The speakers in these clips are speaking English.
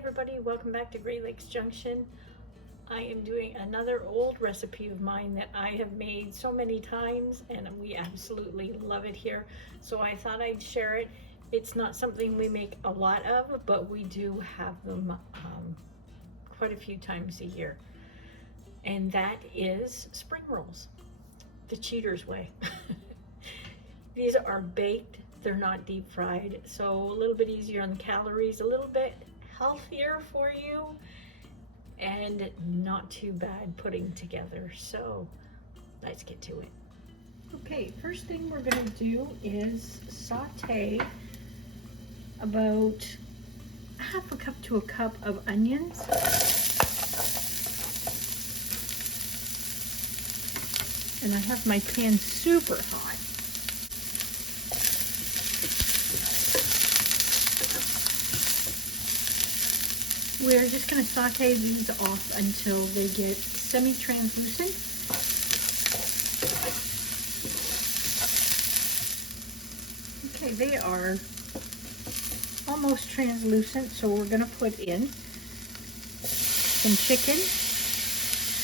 everybody, welcome back to Great Lakes Junction. I am doing another old recipe of mine that I have made so many times and we absolutely love it here. So I thought I'd share it. It's not something we make a lot of, but we do have them quite a few times a year. And that is spring rolls, the cheater's way. These are baked, they're not deep fried, so a little bit easier on the calories, a little bit healthier for you, and not too bad putting together. So let's get to it. Okay, first thing we're going to do is saute about half a cup to a cup of onions. And I have my pan super hot. We're just going to saute these off until they get semi-translucent. Okay, they are almost translucent, so we're going to put in some chicken.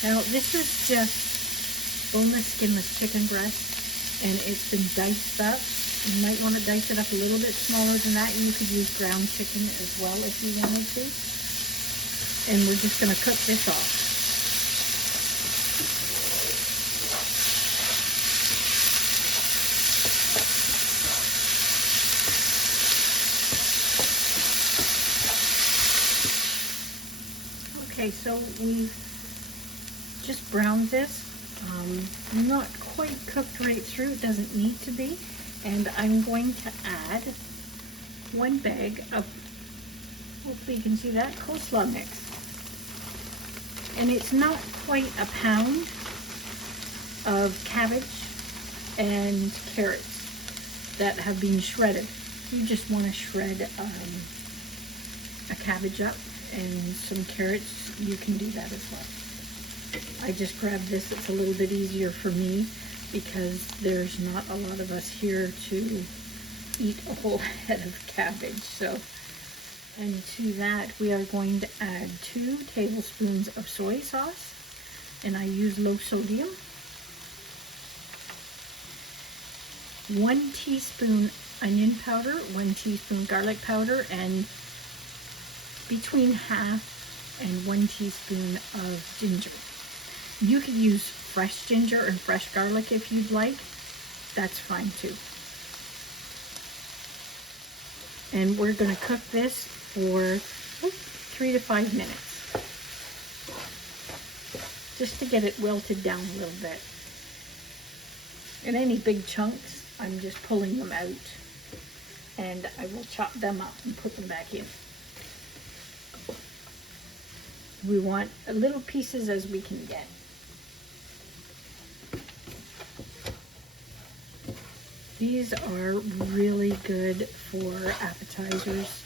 Now, this is just boneless, skinless chicken breast, and it's been diced up. You might want to dice it up a little bit smaller than that. You could use ground chicken as well if you wanted to. And we're just going to cook this off. Okay, so we've just browned this. Not quite cooked right through, it doesn't need to be. And I'm going to add 1 bag of, hopefully you can see that, coleslaw mix. And it's not quite a pound of cabbage and carrots that have been shredded. You just want to shred a cabbage up and some carrots. You can do that as well. I just grabbed this. It's a little bit easier for me because there's not a lot of us here to eat a whole head of cabbage. And to that, we are going to add 2 tablespoons of soy sauce, and I use low sodium. 1 teaspoon onion powder, 1 teaspoon garlic powder, and between half and 1 teaspoon of ginger. You could use fresh ginger and fresh garlic if you'd like. That's fine too. And we're going to cook this for 3 to 5 minutes, just to get it wilted down a little bit. And any big chunks, I'm just pulling them out, and I will chop them up and put them back in. We want little pieces as we can get. These are really good for appetizers,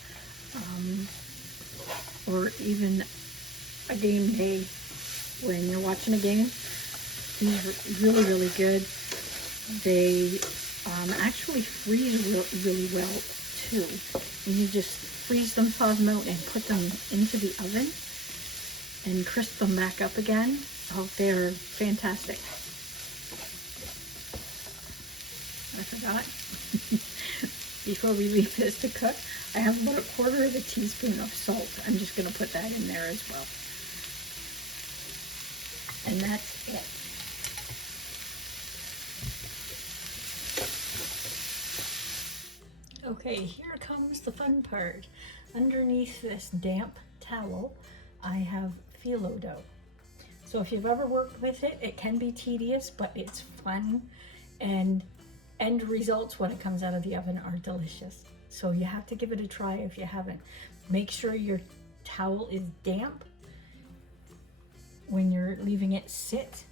or even a game day when you're watching a game. These are really, really good. They actually freeze really well too. And you just freeze them, thaw them out, and put them into the oven and crisp them back up again. Oh, they're fantastic. I forgot. Before we leave this to cook, I have about 1/4 teaspoon of salt. I'm just going to put that in there as well. And that's it. Okay, here comes the fun part. Underneath this damp towel, I have phyllo dough. So if you've ever worked with it, it can be tedious, but it's fun, and end results when it comes out of the oven are delicious. So you have to give it a try if you haven't. Make sure your towel is damp when you're leaving it sit.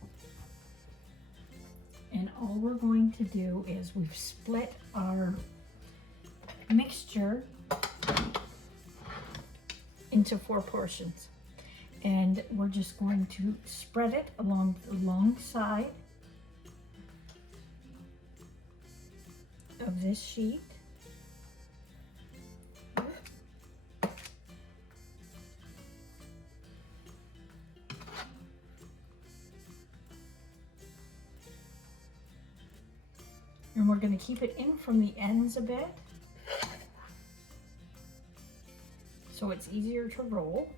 And all we're going to do is we've split our mixture into 4 portions. And we're just going to spread it along the long side of this sheet. And we're going to keep it in from the ends a bit, so it's easier to roll.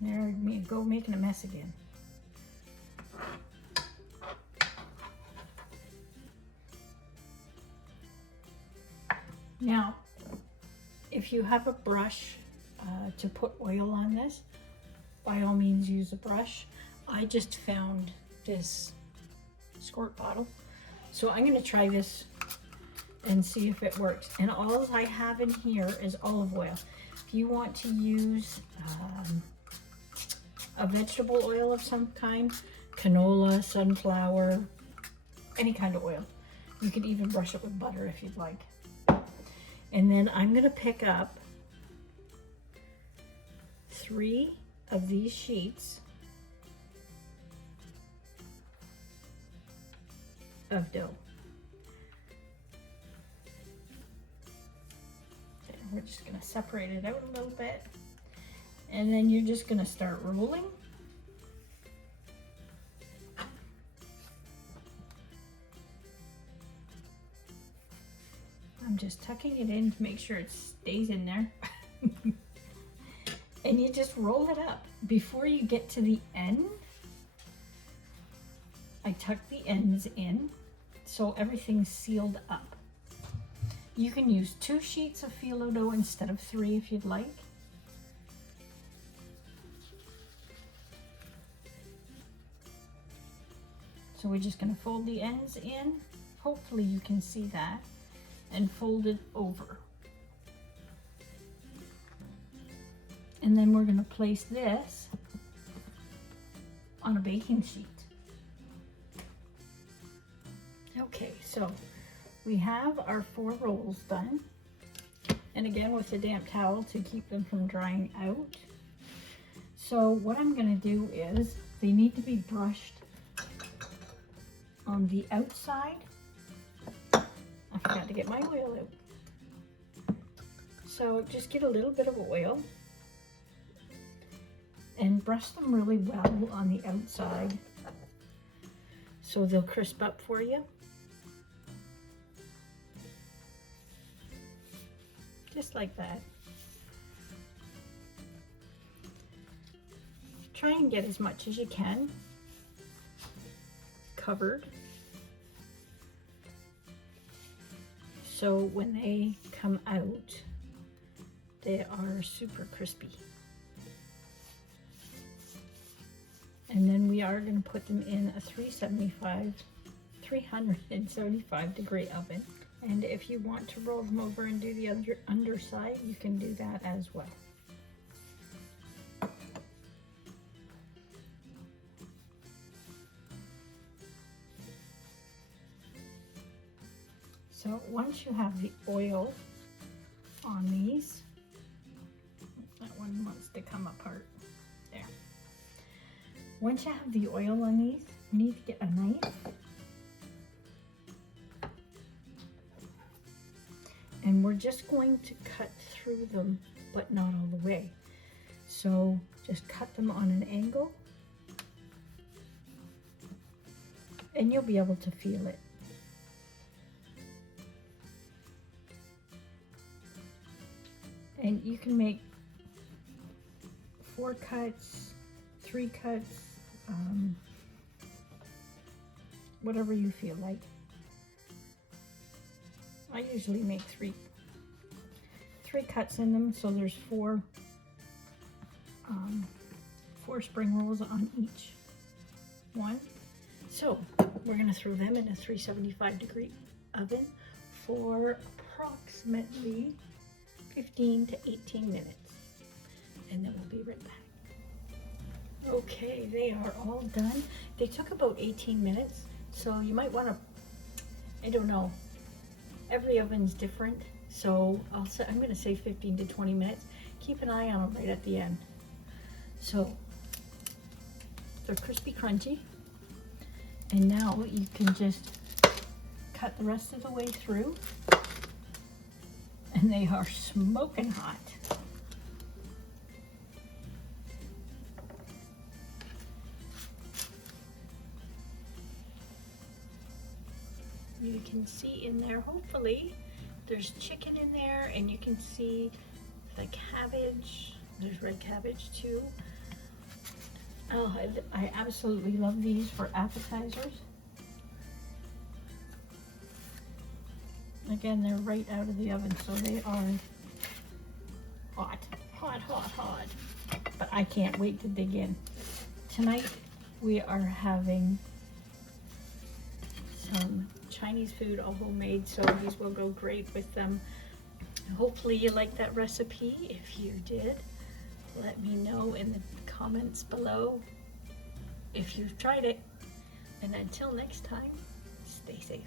There we go, making a mess again. Now, if you have a brush to put oil on this, by all means use a brush. I just found this squirt bottle, so I'm going to try this and see if it works. And all I have in here is olive oil. If you want to use a vegetable oil of some kind, canola, sunflower, any kind of oil. You could even brush it with butter if you'd like. And then I'm going to pick up 3 of these sheets of dough. Okay, we're just going to separate it out a little bit. And then you're just going to start rolling. I'm just tucking it in to make sure it stays in there. And you just roll it up. Before you get to the end, I tuck the ends in so everything's sealed up. You can use 2 sheets of phyllo dough instead of 3 if you'd like. So we're just going to fold the ends in. Hopefully you can see that. And fold it over. And then we're going to place this on a baking sheet. Okay, so we have our 4 rolls done. And again with a damp towel to keep them from drying out. So what I'm going to do is they need to be brushed on the outside. I forgot to get my oil out. So just get a little bit of oil and brush them really well on the outside so they'll crisp up for you. Just like that. Try and get as much as you can covered, so when they come out, they are super crispy. And then we are going to put them in a 375 degree oven. And if you want to roll them over and do the other underside, you can do that as well. So once you have the oil on these, that one wants to come apart there. Once you have the oil on these, you need to get a knife and we're just going to cut through them, but not all the way. So just cut them on an angle and you'll be able to feel it. And you can make 4 cuts, 3 cuts, whatever you feel like. I usually make 3 cuts in them, so there's 4 spring rolls on each one. So we're going to throw them in a 375 degree oven for approximately 15 to 18 minutes, and then we'll be right back. Okay, they are all done. They took about 18 minutes, so you might want to, I don't know, every oven's different, so I'm going to say 15 to 20 minutes. Keep an eye on them right at the end. So they're crispy crunchy, and now you can just cut the rest of the way through. And they are smoking hot. You can see in there, hopefully, there's chicken in there, and you can see the cabbage. There's red cabbage too. Oh, I absolutely love these for appetizers. Again, they're right out of the oven, so they are hot, hot, hot, hot. But I can't wait to dig in. Tonight, we are having some Chinese food, all homemade, so these will go great with them. Hopefully you liked that recipe. If you did, let me know in the comments below if you've tried it. And until next time, stay safe.